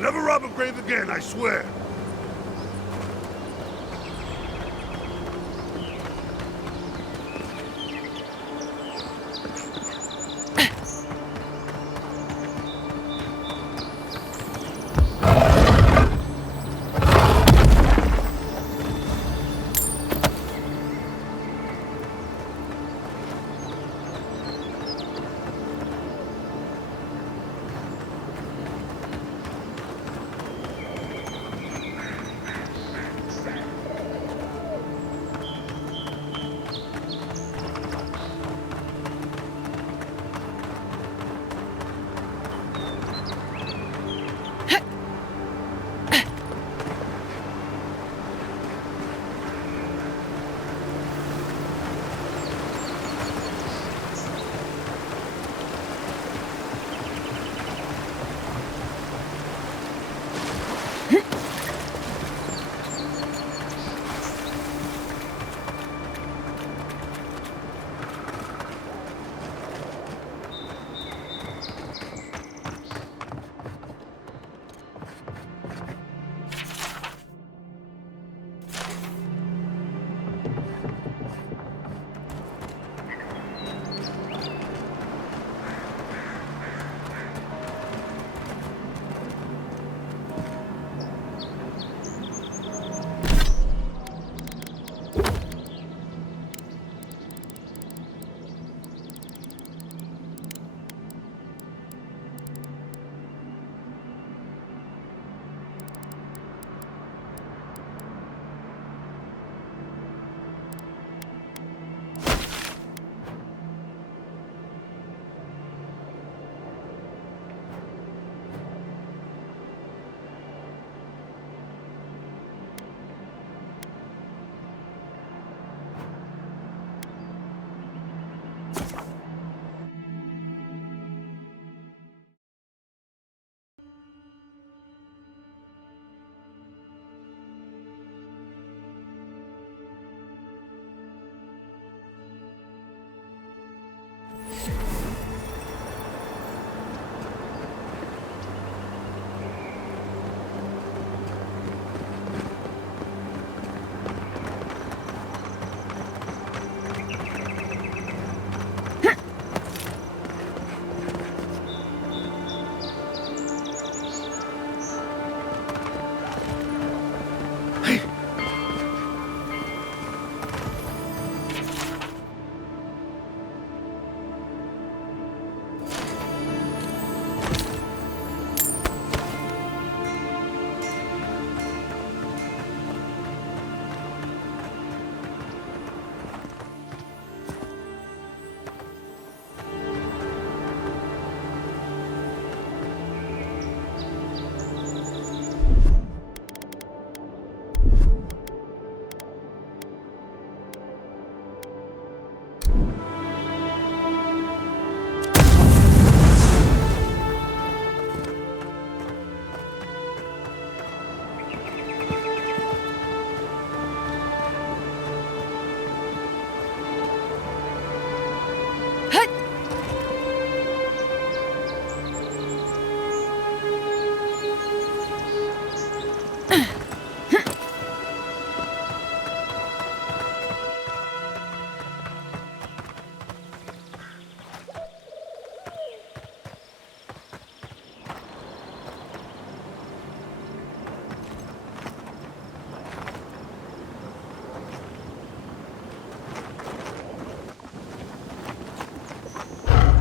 I'll never rob a grave again, I swear.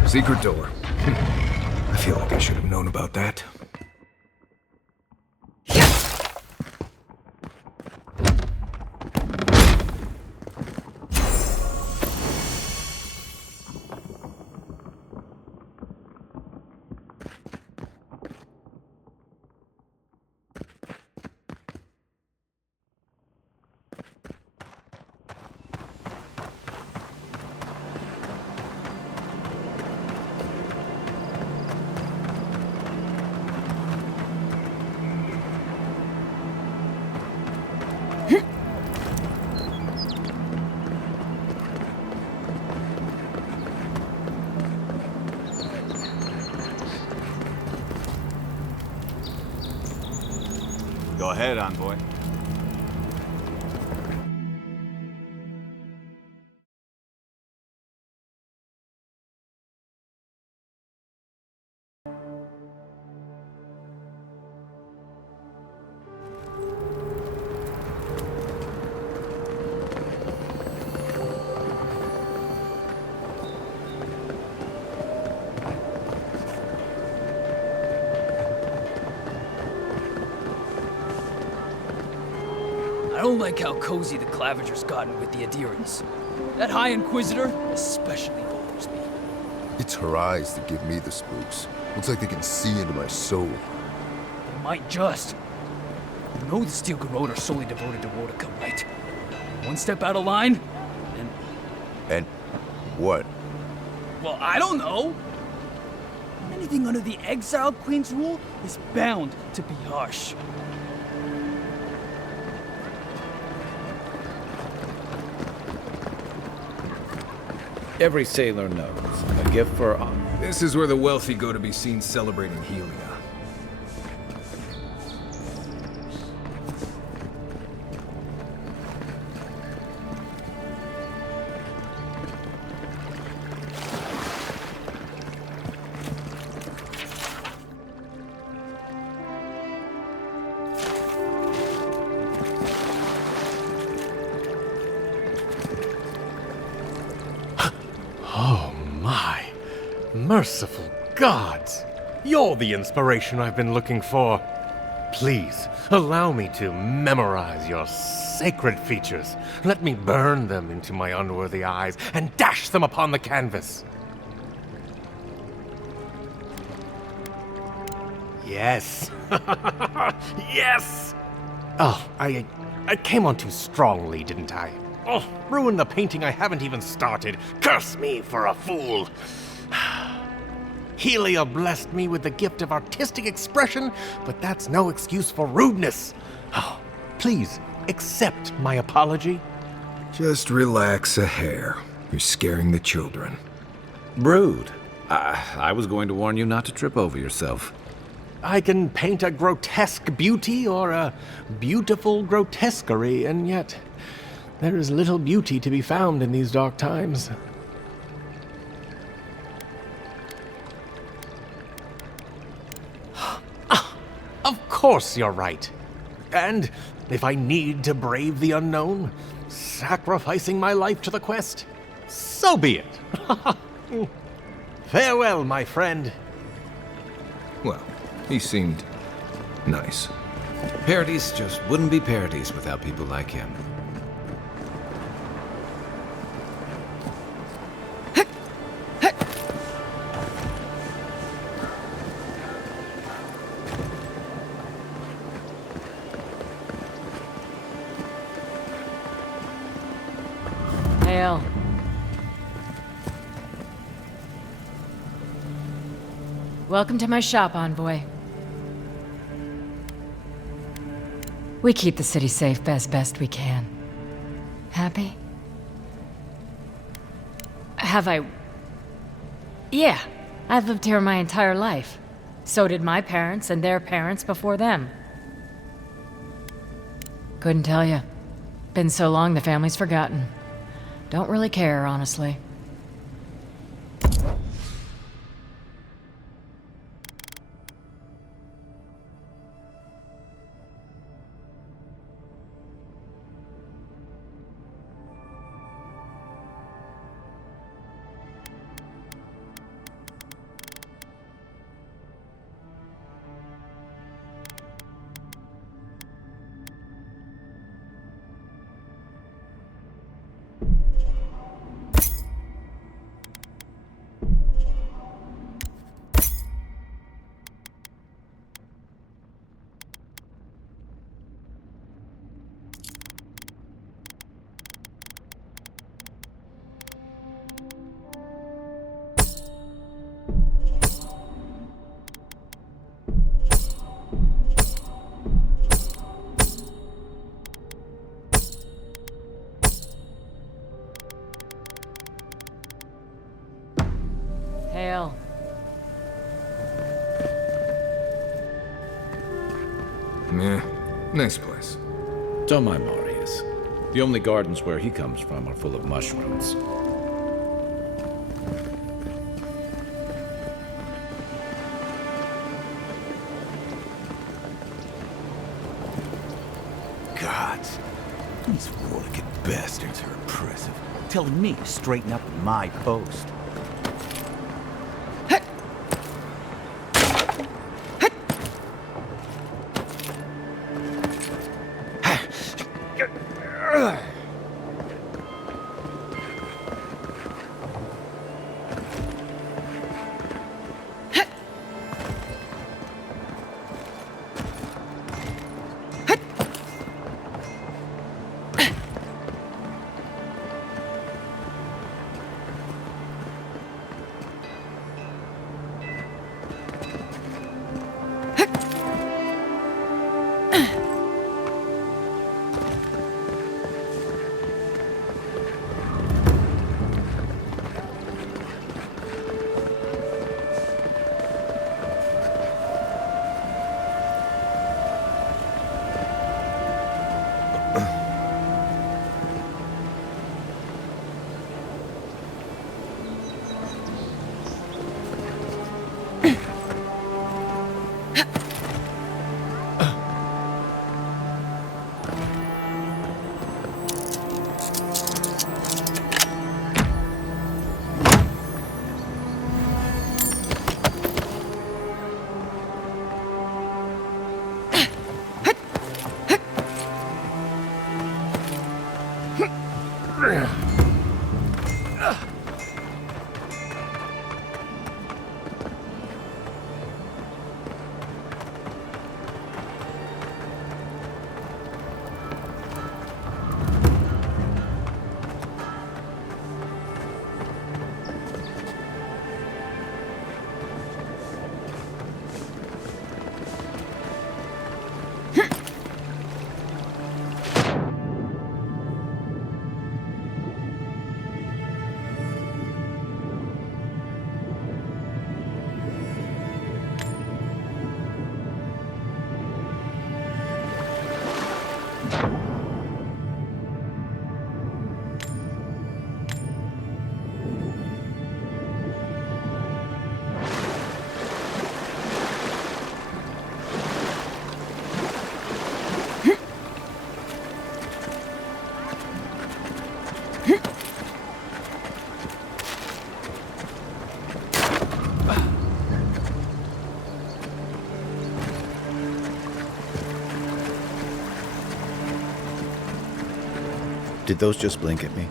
Secret door. I feel like I should have known about that. Go ahead, envoy. I don't like how cozy the Clavenger's gotten with the Adherents. That High Inquisitor especially bothers me. It's her eyes that give me the spooks. Looks like they can see into my soul. They might just. You know the Steel Garrote are solely devoted to Woedica, right? One step out of line, and... And what? well, I don't know. Anything under the Exiled Queen's rule is bound to be harsh. Every sailor knows. A gift for... This is where the wealthy go to be seen celebrating Helia. Oh my. Merciful gods! You're the inspiration I've been looking for. Please, allow me to memorize your sacred features. Let me burn them into my unworthy eyes and dash them upon the canvas. Yes. Yes! Oh, I came on too strongly, didn't I? Oh, ruined the painting I haven't even started. Curse me for a fool. Helia blessed me with the gift of artistic expression, but that's no excuse for rudeness. Oh, please, accept my apology. Just relax a hair. You're scaring the children. Brood. I was going to warn you not to trip over yourself. I can paint a grotesque beauty or a beautiful grotesquerie, and yet there is little beauty to be found in these dark times. Of course you're right. And if I need to brave the unknown, sacrificing my life to the quest, so be it. Farewell, my friend. Well, he seemed nice. Paradis just wouldn't be Paradis without people like him. Hail. Welcome to my shop, envoy. We keep the city safe as best we can. Happy? Have I... Yeah, I've lived here my entire life. So did my parents and their parents before them. Couldn't tell you. Been so long the family's forgotten. Don't really care, honestly. Hail. Meh. Nice place. Don't mind Marius. The only gardens where he comes from are full of mushrooms. Gods, these Woedica bastards are oppressive, telling me to straighten up at my post. Did those just blink at me?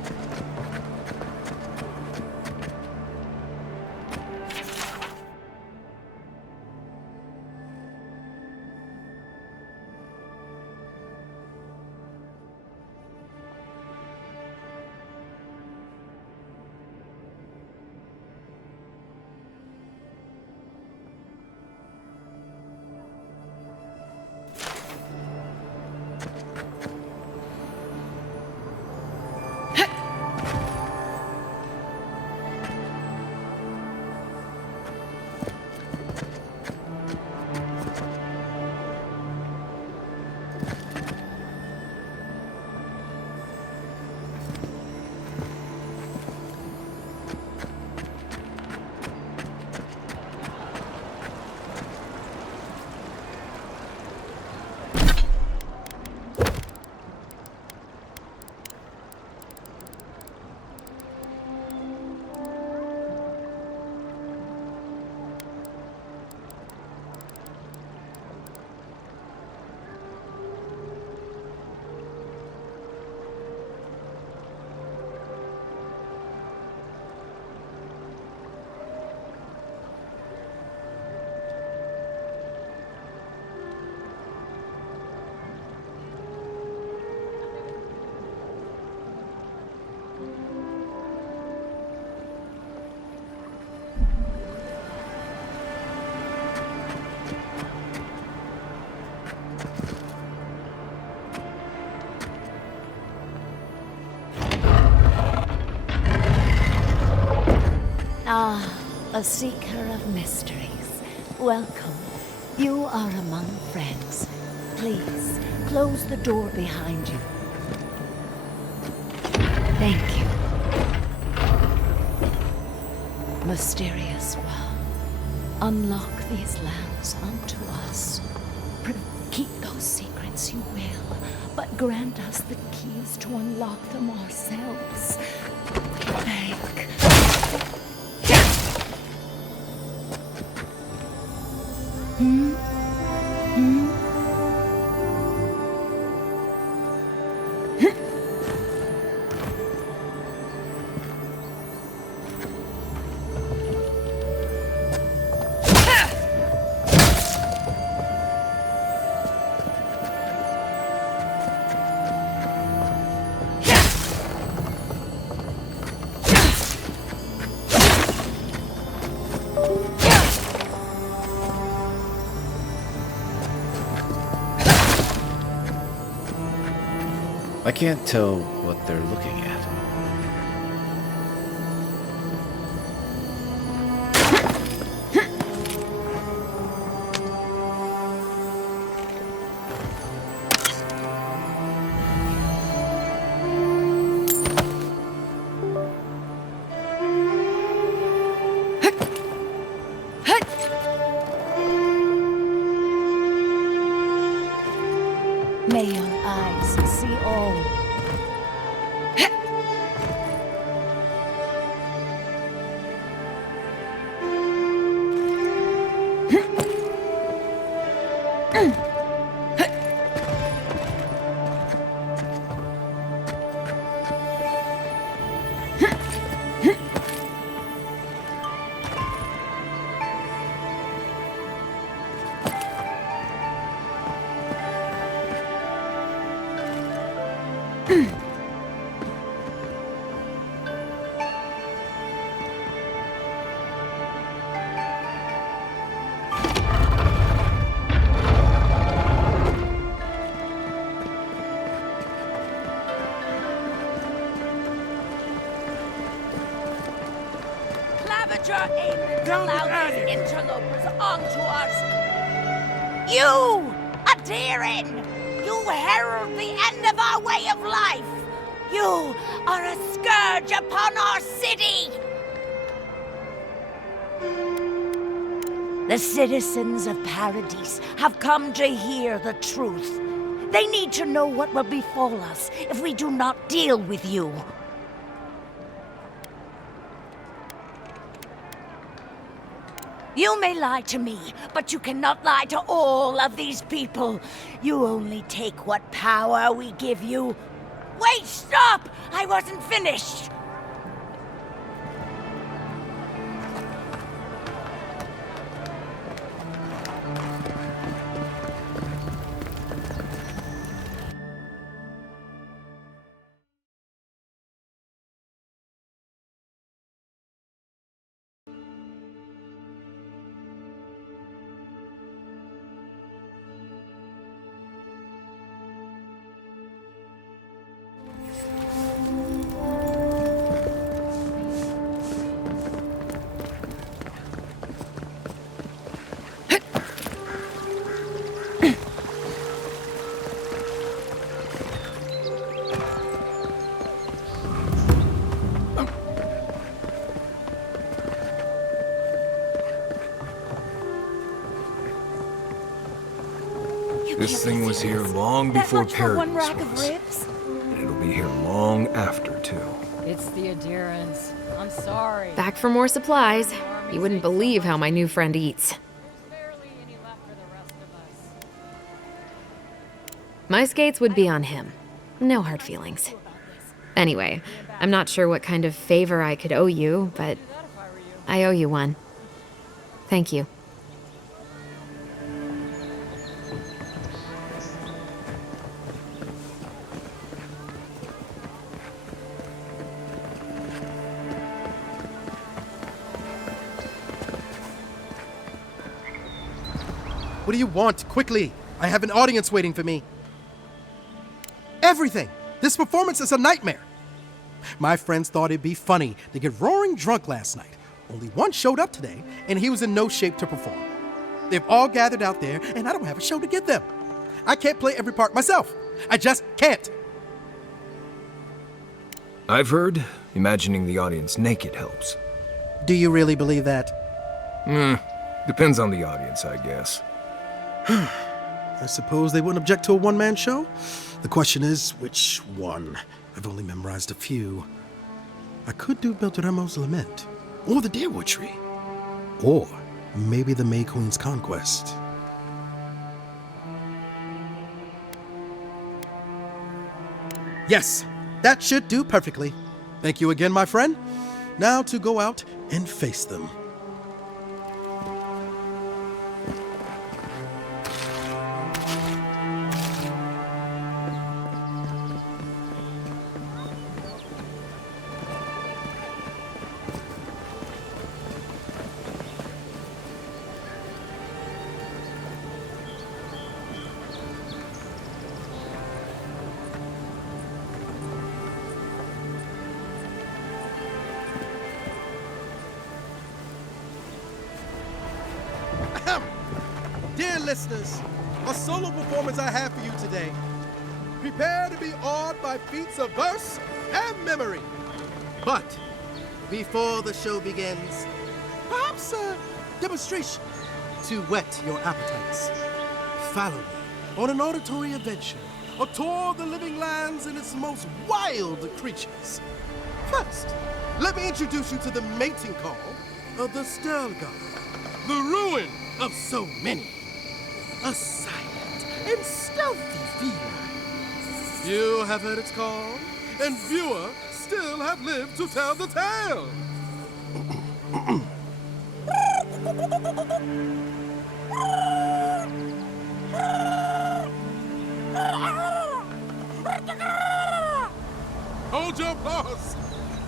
Ah, a seeker of mysteries. Welcome. You are among friends. Please, close the door behind you. Thank you. Mysterious one, unlock these lands unto us. Keep those secrets you will, but grant us the keys to unlock them ourselves. We beg. I can't tell what they're looking at. May your eyes see all. Allow these interlopers onto us. You, Aedyr, you herald the end of our way of life. You are a scourge upon our city. The citizens of Paradis have come to hear the truth. They need to know what will befall us if we do not deal with you. You may lie to me, but you cannot lie to all of these people. You only take what power we give you. Wait, stop! I wasn't finished! This thing was here long before Paradis Rack was. of ribs? And it'll be here long after, too. It's the adherence. I'm sorry. Back for more supplies. You wouldn't believe how my new friend eats. Barely any left for the rest of us. My skates would be on him. No hard feelings. Anyway, I'm not sure what kind of favor I could owe you, but I owe you one. Thank you. What do you want? Quickly! I have an audience waiting for me. Everything! This performance is a nightmare! My friends thought it'd be funny to get roaring drunk last night. Only one showed up today, and he was in no shape to perform. They've all gathered out there, and I don't have a show to give them. I can't play every part myself. I just can't. I've heard imagining the audience naked helps. Do you really believe that? Depends on the audience, I guess. I suppose they wouldn't object to a one-man show? The question is, which one? I've only memorized a few. I could do Beltramo's Lament, or the Deerwood Tree, or maybe the May Queen's Conquest. Yes, that should do perfectly. Thank you again, my friend. Now to go out and face them. Dear listeners, a solo performance I have for you today. Prepare to be awed by feats of verse and memory. But before the show begins, perhaps a demonstration to whet your appetites. Follow me on an auditory adventure, a tour of the living lands and its most wild creatures. First, let me introduce you to the mating call of the Strangled, the ruin of so many. A silent and stealthy feline. You have heard its call, and viewer still have lived to tell the tale. Hold your applause,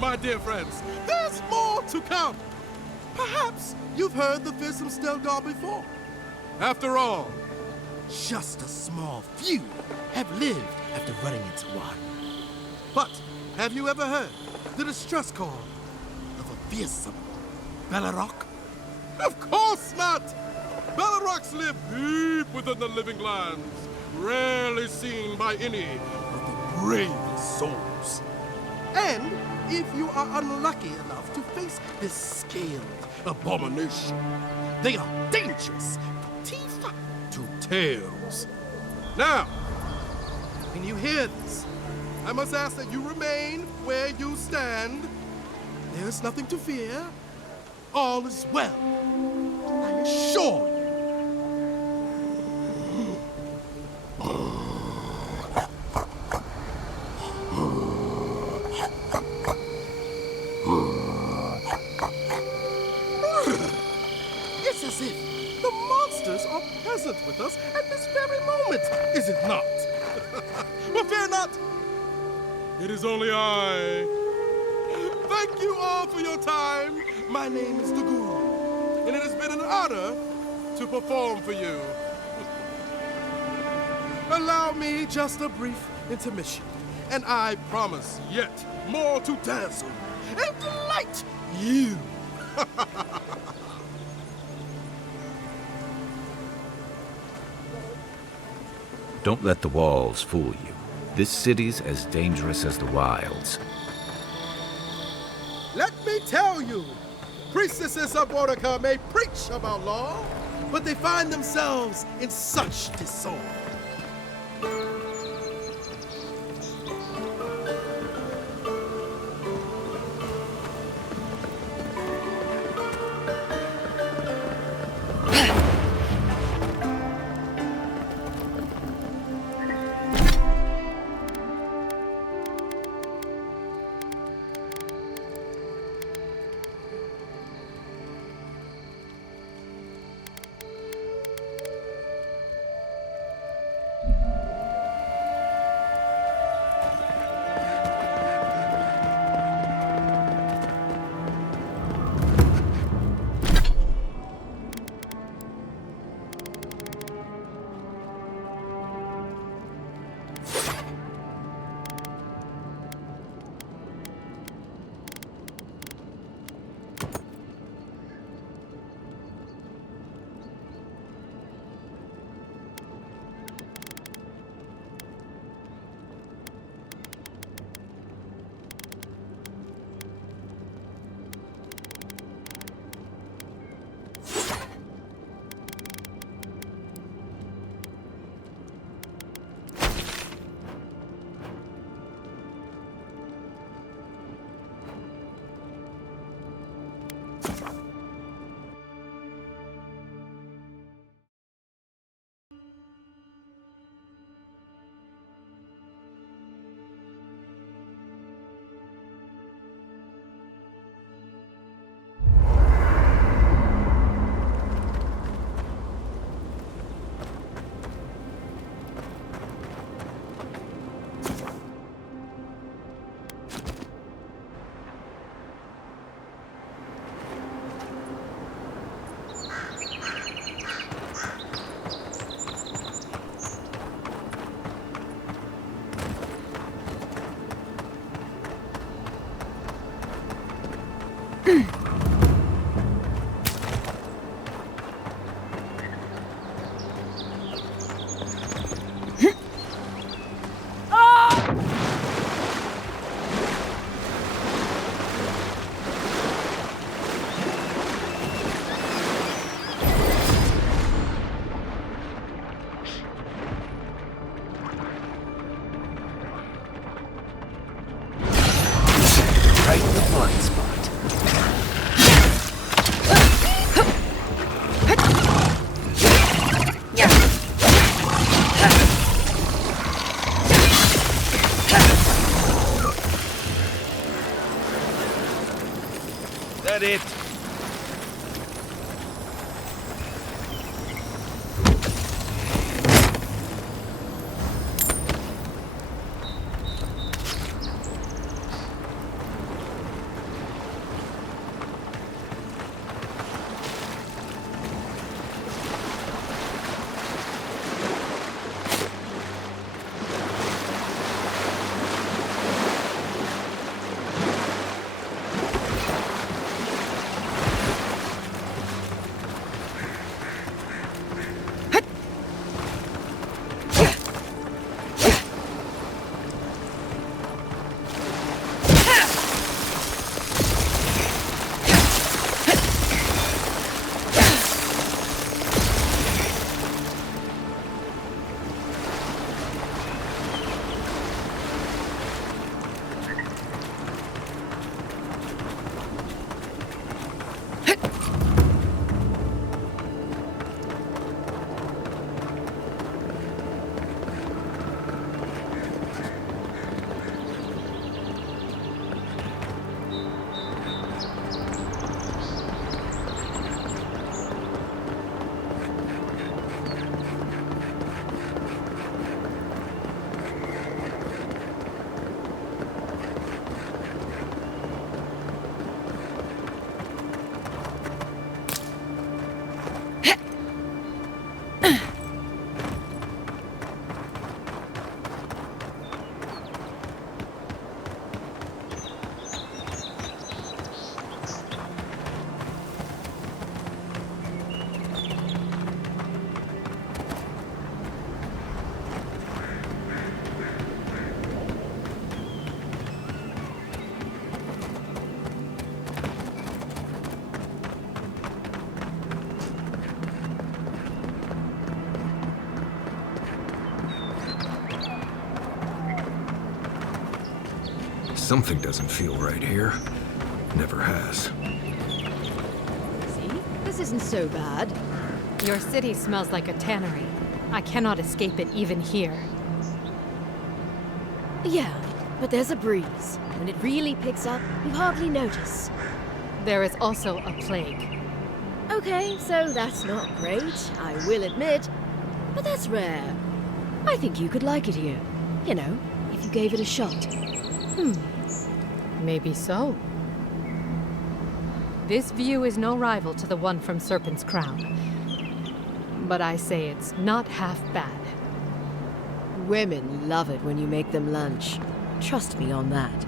my dear friends. There's more to come. Perhaps you've heard the fearsome Strangled before. After all, just a small few have lived after running into one. But have you ever heard the distress call of a fearsome Bellerock? Of course not! Bellerocks live deep within the living lands, rarely seen by any of the bravest souls. And if you are unlucky enough to face this scaled abomination, they are dangerous from teeth to tails. Now, when you hear this, I must ask that you remain where you stand. There's nothing to fear. All is well. I assure you. It's as if the monsters are present with us at this very moment, is it not? But fear not. It is only I. Thank you all for your time. My name is Dagoon, and it has been an honor to perform for you. Allow me just a brief intermission, and I promise yet more to dazzle and delight you. Don't let the walls fool you. This city's as dangerous as the wilds. Let me tell you, priestesses of Woedica may preach about law, but they find themselves in such disorder. that it? Something doesn't feel right here. Never has. See? This isn't so bad. Your city smells like a tannery. I cannot escape it even here. Yeah, but there's a breeze. When it really picks up, you hardly notice. There is also a plague. Okay, so that's not great, I will admit. But that's rare. I think you could like it here. You know, if you gave it a shot. Maybe so. This view is no rival to the one from Serpent's Crown. But I say it's not half bad. Women love it when you make them lunch. Trust me on that.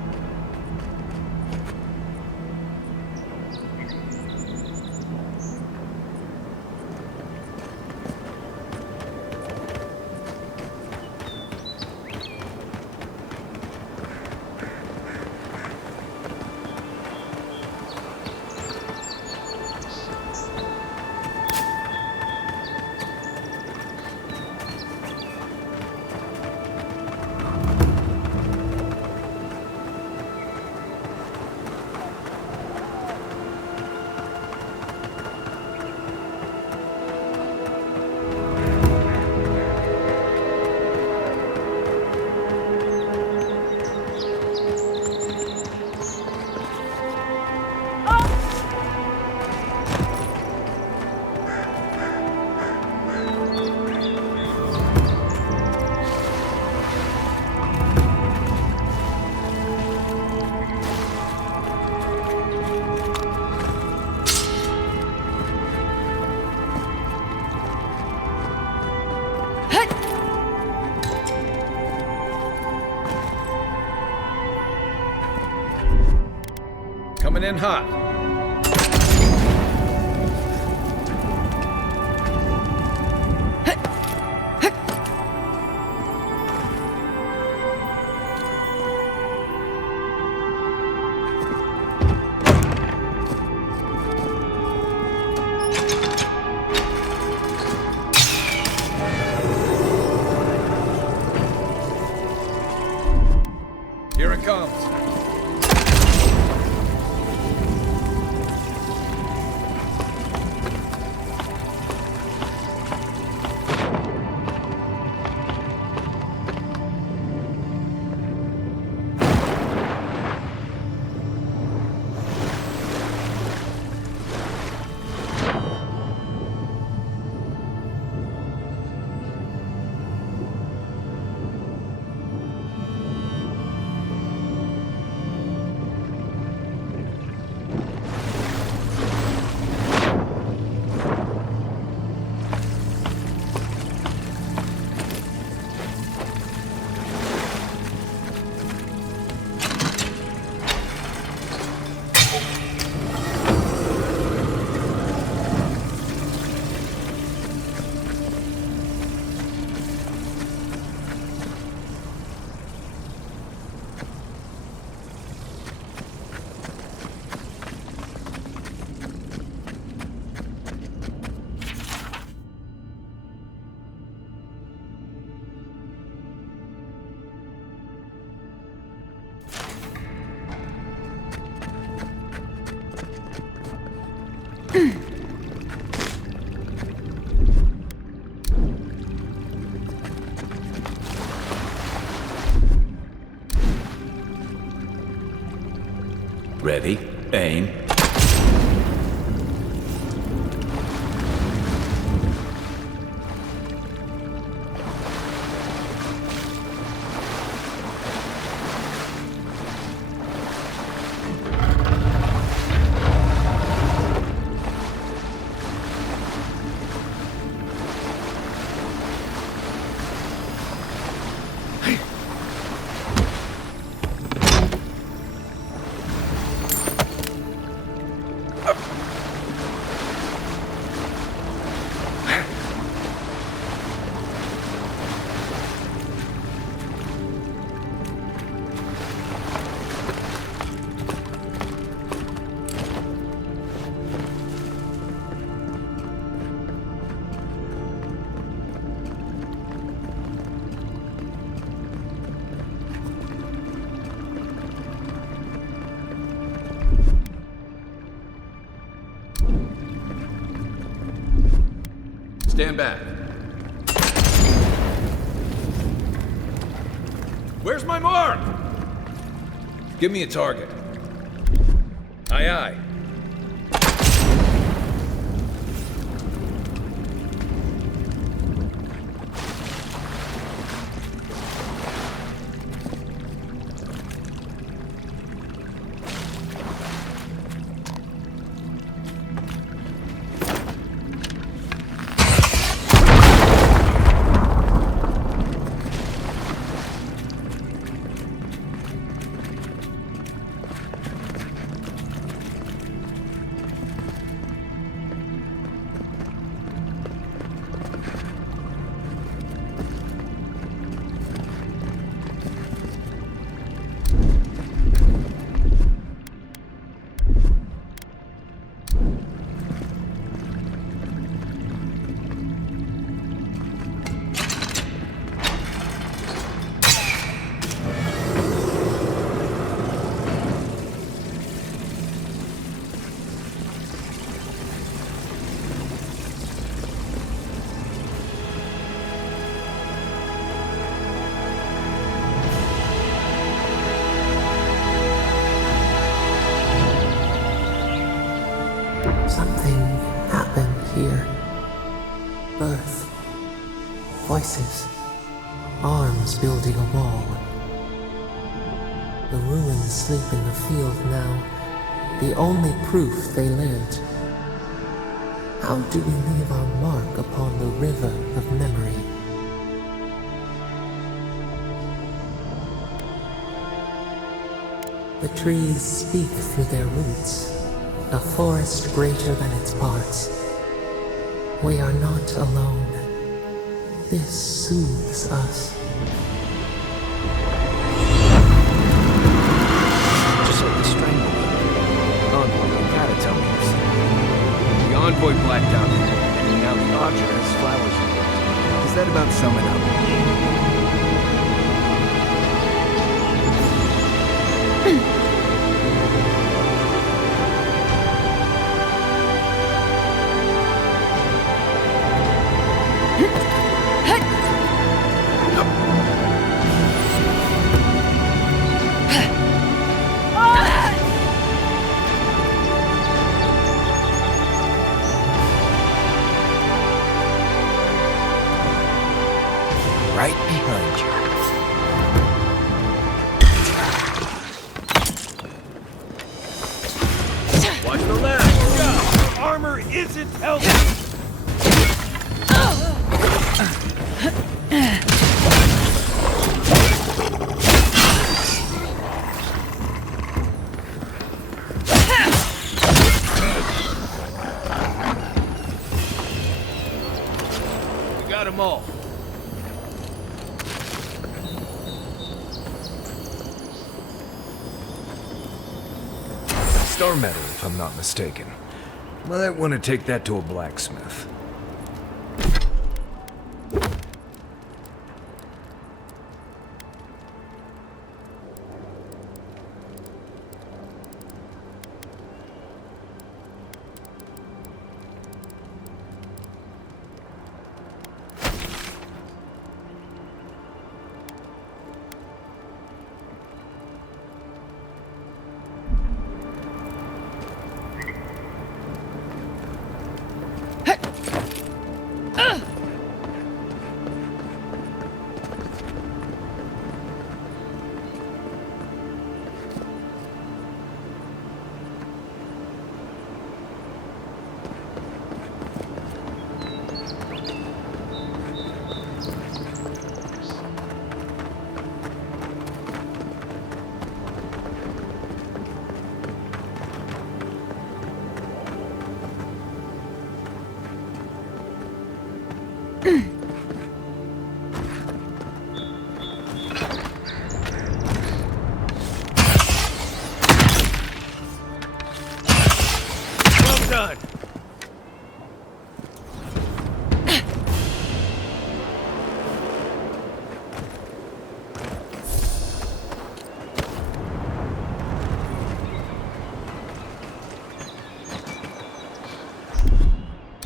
Coming in hot. Here it comes. Ready, aim. Stand back. Where's my mark? Give me a target. Aye, aye. Something happened here. Birth. Voices. Arms building a wall. The ruins sleep in the field now. The only proof they lived. How do we leave our mark upon the river of memory? The trees speak through their roots. A forest greater than its parts. We are not alone. This soothes us. Just like the Strangled. Envoy, you gotta tell me this. The Envoy blacked out, and now the Adra has flowers in it. Does that about sum it up? Right behind you. Watch the left! Your armor isn't healthy! We got them all. Star metal, if I'm not mistaken. Might want to take that to a blacksmith.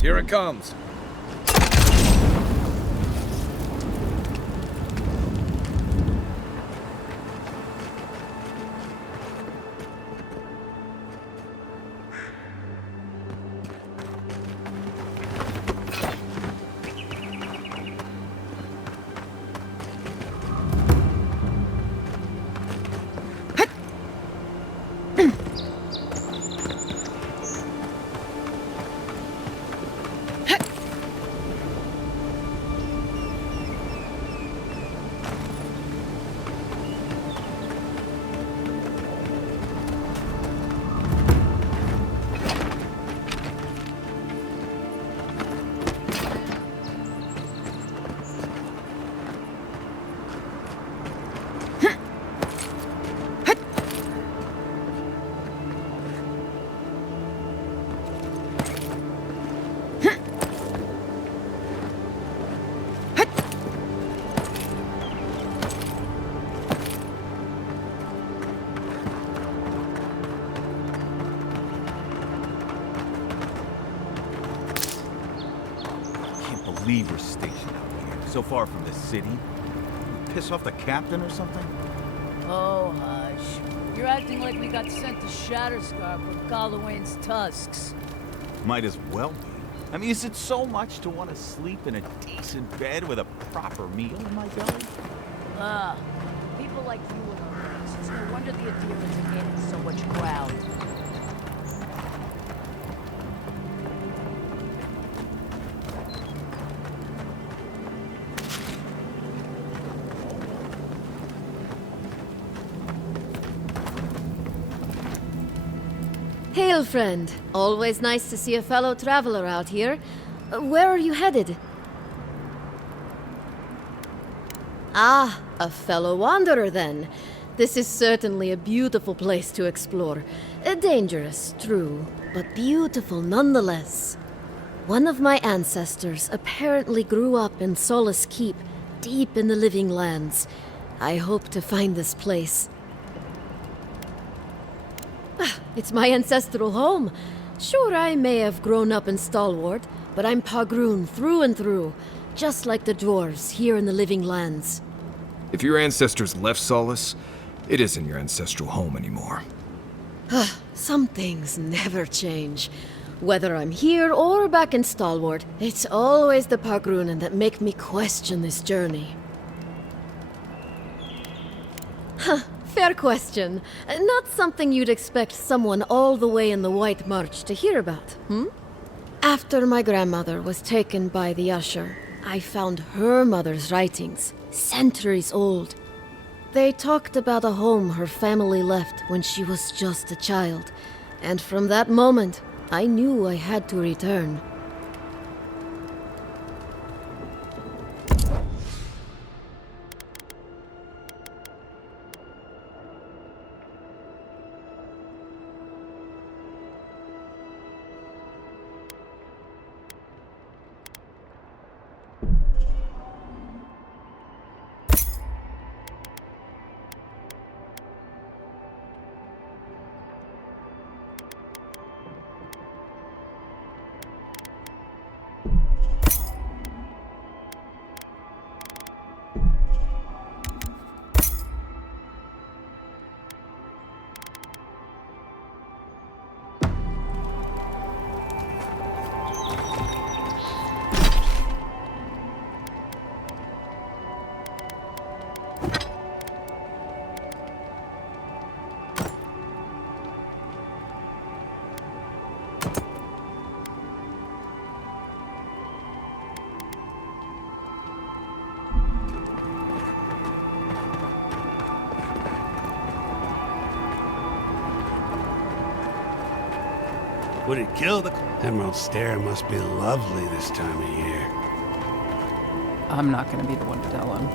Here it comes. Believe we're stationed out here, so far from the city. Piss off the captain or something? Oh, hush. You're acting like we got sent to Shatterscarp with Galawain's tusks. Might as well be. I mean, is it so much to want to sleep in a decent bed with a proper meal in my belly? People like you and our race. It's no wonder the Aedyr are gaining so much ground. Hail, friend. Always nice to see a fellow traveler out here. Where are you headed? Ah, a fellow wanderer then. This is certainly a beautiful place to explore. Dangerous, true, but beautiful nonetheless. One of my ancestors apparently grew up in Solace Keep, deep in the living lands. I hope to find this place. It's my ancestral home. Sure, I may have grown up in Stalwart, but I'm Pagroon through and through, just like the dwarves here in the living lands. If your ancestors left Solace, it isn't your ancestral home anymore. Some things never change. Whether I'm here or back in Stalwart, it's always the Pagroonen that make me question this journey. Fair question. Not something you'd expect someone all the way in the White March to hear about, hmm? After my grandmother was taken by the Usher, I found her mother's writings, centuries old. They talked about a home her family left when she was just a child, and from that moment, I knew I had to return. Would it kill the... Emerald Stair must be lovely this time of year. I'm not gonna be the one to tell him.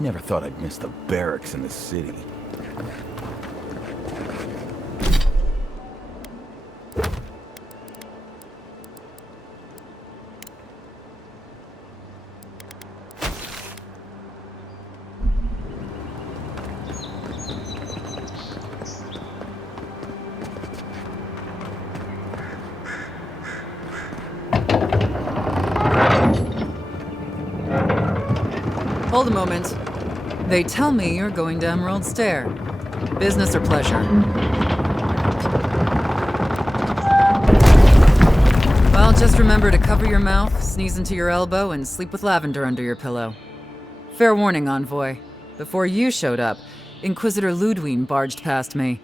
Never thought I'd miss the barracks in the city. Hold a moment. They tell me you're going to Emerald Stair. Business or pleasure? Well, just remember to cover your mouth, sneeze into your elbow, and sleep with lavender under your pillow. Fair warning, Envoy. Before you showed up, Inquisitor Ludwine barged past me.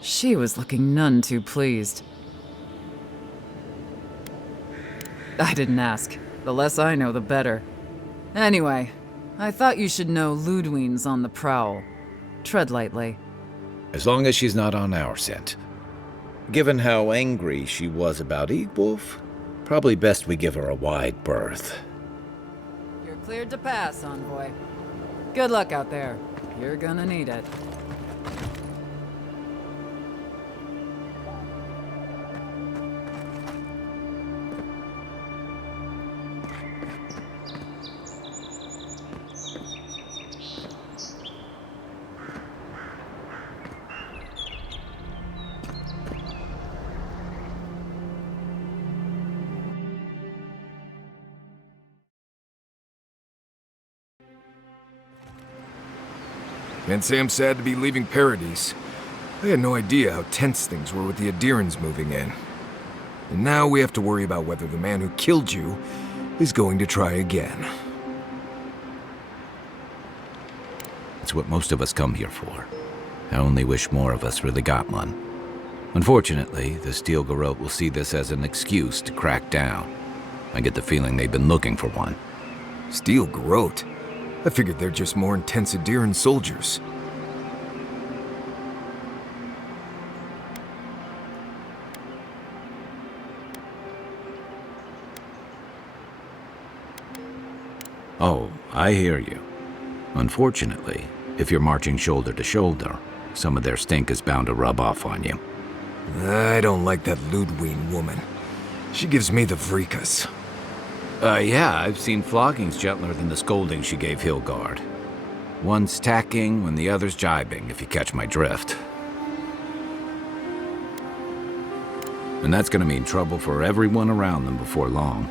She was looking none too pleased. I didn't ask. The less I know, the better. Anyway, I thought you should know Ludwine's on the prowl. Tread lightly. As long as she's not on our scent. Given how angry she was about Eagwolf, probably best we give her a wide berth. You're cleared to pass, Envoy. Good luck out there. You're gonna need it. Can't say I'm sad to be leaving Paradis. I had no idea how tense things were with the Aedyrans moving in. And now we have to worry about whether the man who killed you is going to try again. It's what most of us come here for. I only wish more of us really got one. Unfortunately, the Steel Garrote will see this as an excuse to crack down. I get the feeling they've been looking for one. Steel Garrote? I figured they're just more intense Aedyran soldiers. Oh, I hear you. Unfortunately, if you're marching shoulder to shoulder, some of their stink is bound to rub off on you. I don't like that Ludwine woman. She gives me the freakus. Yeah, I've seen floggings gentler than the scolding she gave Hilgard. One's tacking when the other's jibing, if you catch my drift. And that's gonna mean trouble for everyone around them before long.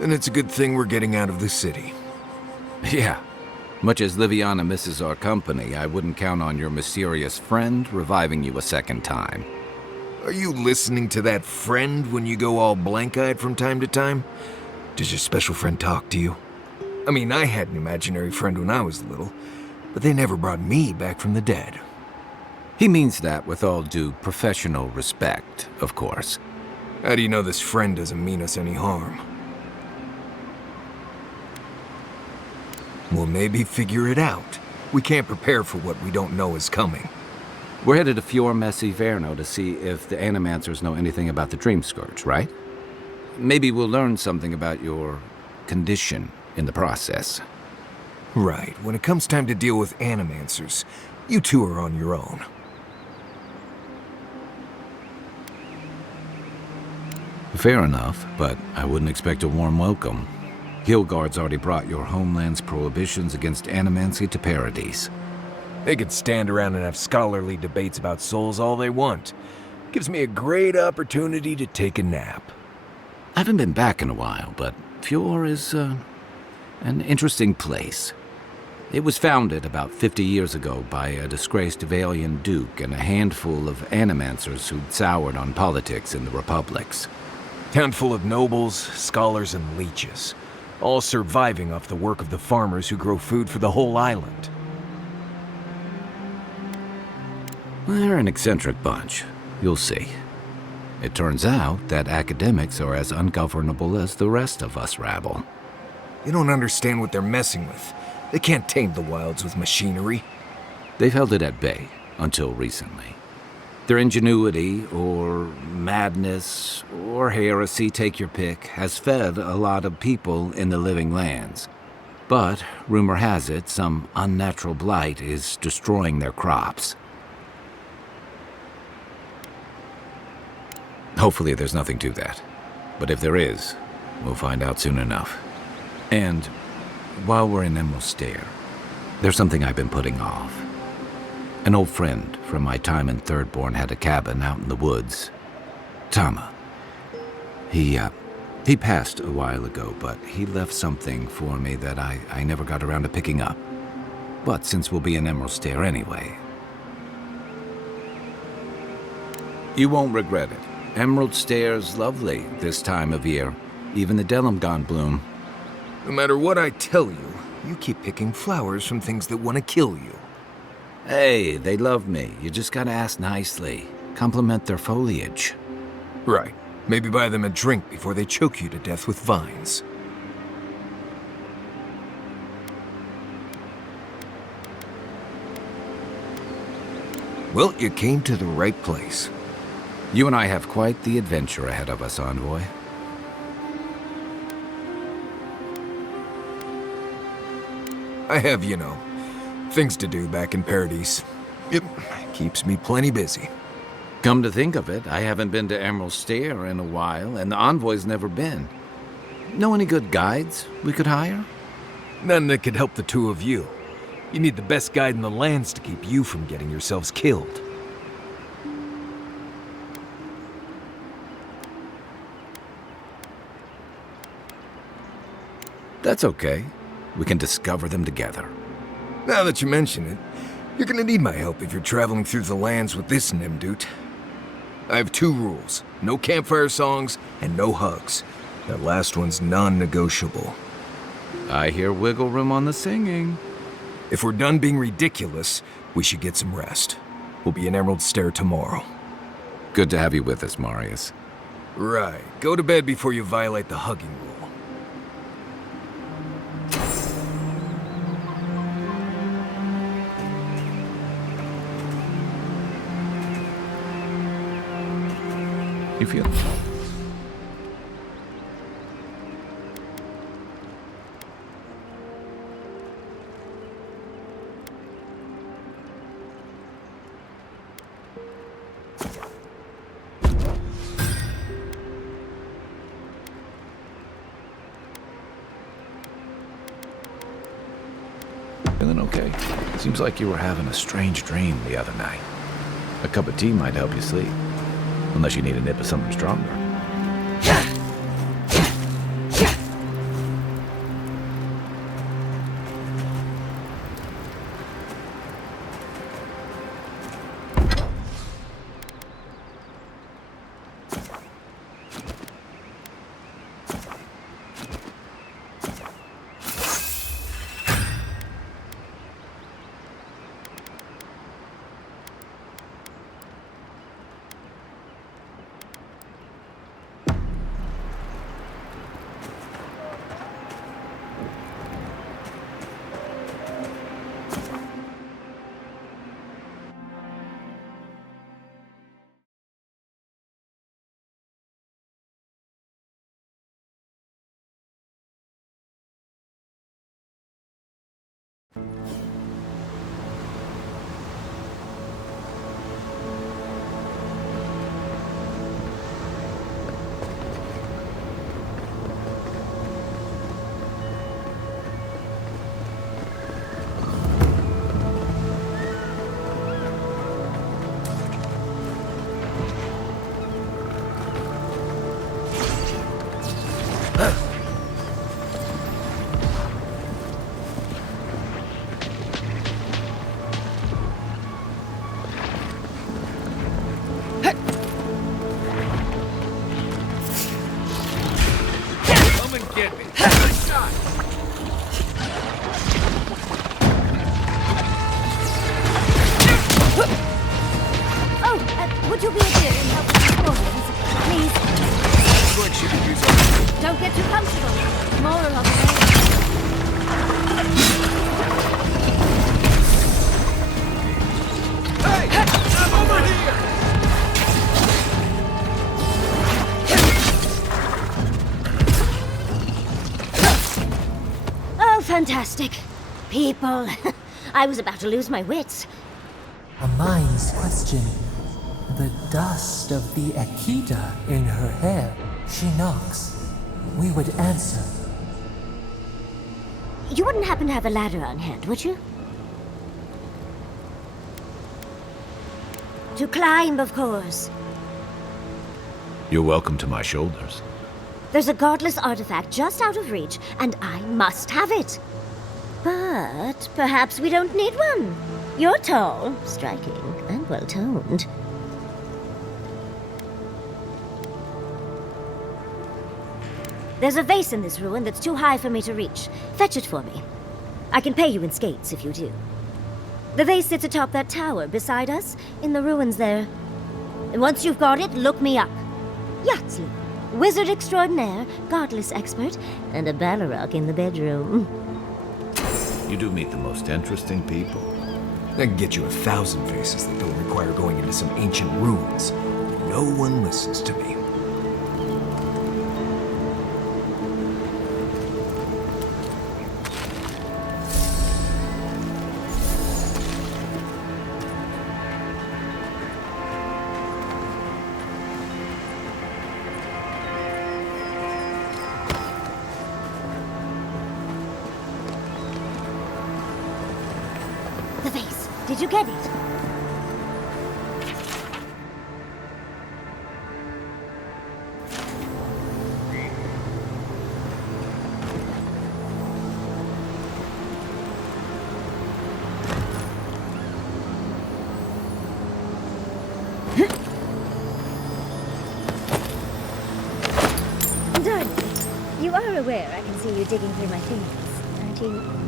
And it's a good thing we're getting out of the city. Yeah. Much as Liviana misses our company, I wouldn't count on your mysterious friend reviving you a second time. Are you listening to that friend when you go all blank-eyed from time to time? Does your special friend talk to you? I mean, I had an imaginary friend when I was little, but they never brought me back from the dead. He means that with all due professional respect, of course. How do you know this friend doesn't mean us any harm? Well, maybe figure it out. We can't prepare for what we don't know is coming. We're headed to Fior Messi Verno to see if the Animancers know anything about the Dream Scourge, right? Maybe we'll learn something about your condition in the process. Right. When it comes time to deal with Animancers, you two are on your own. Fair enough, but I wouldn't expect a warm welcome. Hilgard's already brought your homeland's prohibitions against Animancy to Paradis. They could stand around and have scholarly debates about souls all they want. Gives me a great opportunity to take a nap. I haven't been back in a while, but Fior is, an interesting place. It was founded about 50 years ago by a disgraced Valian duke and a handful of Animancers who'd soured on politics in the republics. Town full of nobles, scholars, and leeches, all surviving off the work of the farmers who grow food for the whole island. They're an eccentric bunch. You'll see. It turns out that academics are as ungovernable as the rest of us rabble. You don't understand what they're messing with. They can't tame the wilds with machinery. They've held it at bay, until recently. Their ingenuity, or madness, or heresy, take your pick, has fed a lot of people in the living lands. But rumor has it some unnatural blight is destroying their crops. Hopefully there's nothing to that. But if there is, we'll find out soon enough. And while we're in Emerald Stair, there's something I've been putting off. An old friend from my time in Thirdborn had a cabin out in the woods. Tama. He passed a while ago, but he left something for me that I never got around to picking up. But since we'll be in Emerald Stair anyway... You won't regret it. Emerald Stair's lovely this time of year. Even the Delimgon bloom. No matter what I tell you, you keep picking flowers from things that want to kill you. Hey, they love me. You just gotta ask nicely. Compliment their foliage. Right. Maybe buy them a drink before they choke you to death with vines. Well, you came to the right place. You and I have quite the adventure ahead of us, envoy. I have, things to do back in Paradis. It keeps me plenty busy. Come to think of it, I haven't been to Emerald Stair in a while, and the envoy's never been. Know any good guides we could hire? None that could help the two of you. You need the best guide in the lands to keep you from getting yourselves killed. That's okay. We can discover them together. Now that you mention it, you're gonna need my help if you're traveling through the lands with this Nimdut. I have 2 rules. No campfire songs and no hugs. That last one's non-negotiable. I hear wiggle room on the singing. If we're done being ridiculous, we should get some rest. We'll be in Emerald Stair tomorrow. Good to have you with us, Marius. Right. Go to bed before you violate the hugging rule. You feel? Feeling okay? Seems like you were having a strange dream the other night. A cup of tea might help you sleep. Unless you need a nip of something stronger. Would you be a dear and help with the spoilers? Please? Like she could use it. Don't get too comfortable. Moral of the Hey! I'm over here! Fantastic. People. I was about to lose my wits. A mind's question. The dust of the Akita in her hair. She knocks. We would answer. You wouldn't happen to have a ladder on hand, would you? To climb, of course. You're welcome to my shoulders. There's a godless artifact just out of reach, and I must have it. But perhaps we don't need one. You're tall, striking, and well-toned. There's a vase in this ruin that's too high for me to reach. Fetch it for me. I can pay you in skates if you do. The vase sits atop that tower beside us, in the ruins there. And once you've got it, look me up. Yaxley, wizard extraordinaire, godless expert, and a Balrog in the bedroom. You do meet the most interesting people. I can get you 1,000 faces that don't require going into some ancient ruins. No one listens to me. The vase. Did you get it? Darling, you are aware I can see you digging through my fingers, aren't you?